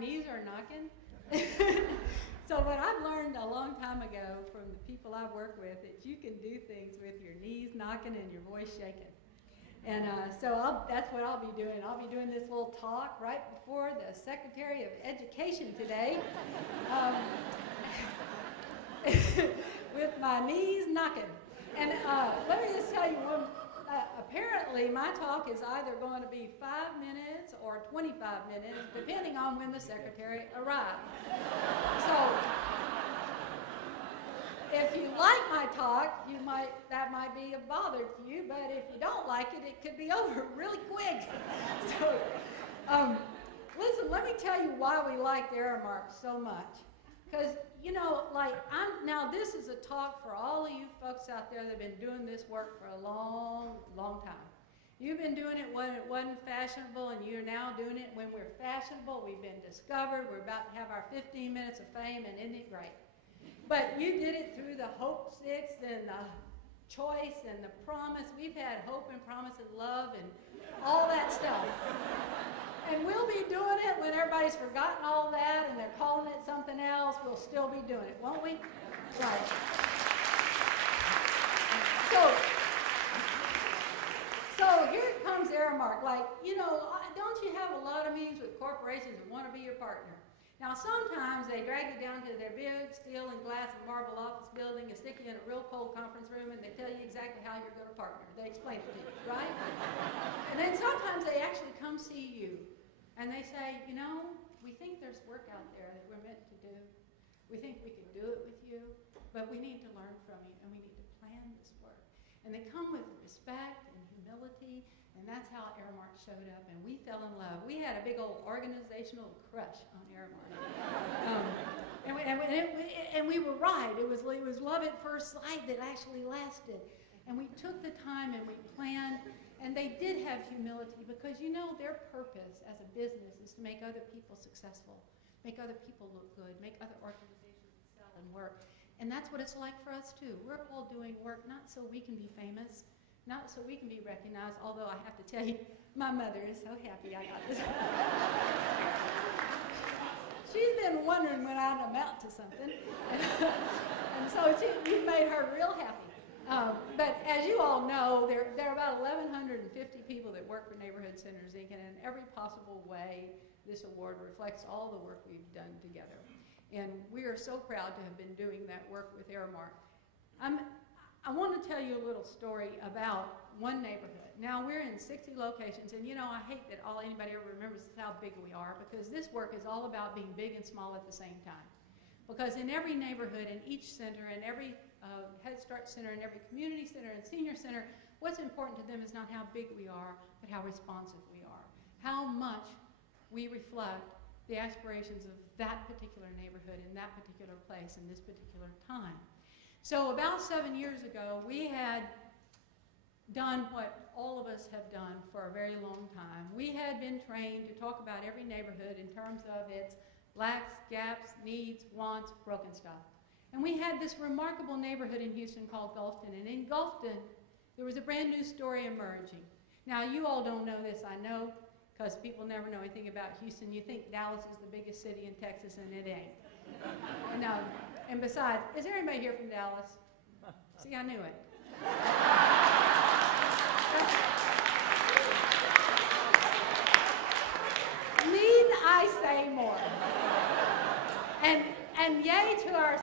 knees are knocking. So what I've learned a long time ago from the people I work with, that you can do things with your knees knocking and your voice shaking. And so that's what I'll be doing. I'll be doing this little talk right before the Secretary of Education today with my knees knocking. And let me just tell you, apparently my talk is either going to be 5 minutes or 25 minutes, depending on when the Secretary arrives. So if you like my talk, that might be a bother to you, but if you don't like it, it could be over really quick. So, listen, let me tell you why we like ARAMARK so much. Because, you know, now this is a talk for all of you folks out there that have been doing this work for a long, long time. You've been doing it when it wasn't fashionable, and you're now doing it when we're fashionable. We've been discovered. We're about to have our 15 minutes of fame, and isn't it great? But you did it through the Hope Six and the Choice and the Promise. We've had hope and promise and love and all that stuff. And we'll be doing it when everybody's forgotten all that and they're calling it something else. We'll still be doing it, won't we? Right. So here comes ARAMARK. Like, you know, don't you have a lot of meetings with corporations that want to be your partner? Now, sometimes they drag you down to their big steel and glass and marble office building and stick you in a real cold conference room, and they tell you exactly how you're going to partner. They explain it to you, right? And then sometimes they actually come see you, and they say, you know, we think there's work out there that we're meant to do. We think we can do it with you, but we need to learn from you, and we need to plan this work. And they come with respect and humility, and that's how ARAMARK showed up, and we fell in love. We had a big old organizational crush on ARAMARK. And we were right. It was love at first sight that actually lasted. And we took the time and we planned, and they did have humility because, you know, their purpose as a business is to make other people successful, make other people look good, make other organizations excel and work. And that's what it's like for us, too. We're all doing work not so we can be famous, not so we can be recognized, although I have to tell you, my mother is so happy I got this. She's been wondering when I'd amount to something. And so you made her real happy. But as you all know, there are about 1,150 people that work for Neighborhood Centers, Inc., and in every possible way, this award reflects all the work we've done together. And we are so proud to have been doing that work with ARAMARK. I want to tell you a little story about one neighborhood. Now, we're in 60 locations, and you know, I hate that anybody ever remembers how big we are, because this work is all about being big and small at the same time. Because in every neighborhood, in each center, in every Head Start center, in every community center and senior center, what's important to them is not how big we are, but how responsive we are. How much we reflect the aspirations of that particular neighborhood in that particular place in this particular time. So about 7 years ago, we had done what all of us have done for a very long time. We had been trained to talk about every neighborhood in terms of its lacks, gaps, needs, wants, broken stuff. And we had this remarkable neighborhood in Houston called Gulfton. And in Gulfton, there was a brand new story emerging. Now, you all don't know this, I know, because people never know anything about Houston. You think Dallas is the biggest city in Texas, and it ain't. And besides, is there anybody here from Dallas? See, I knew it. Need I say more? And yay to our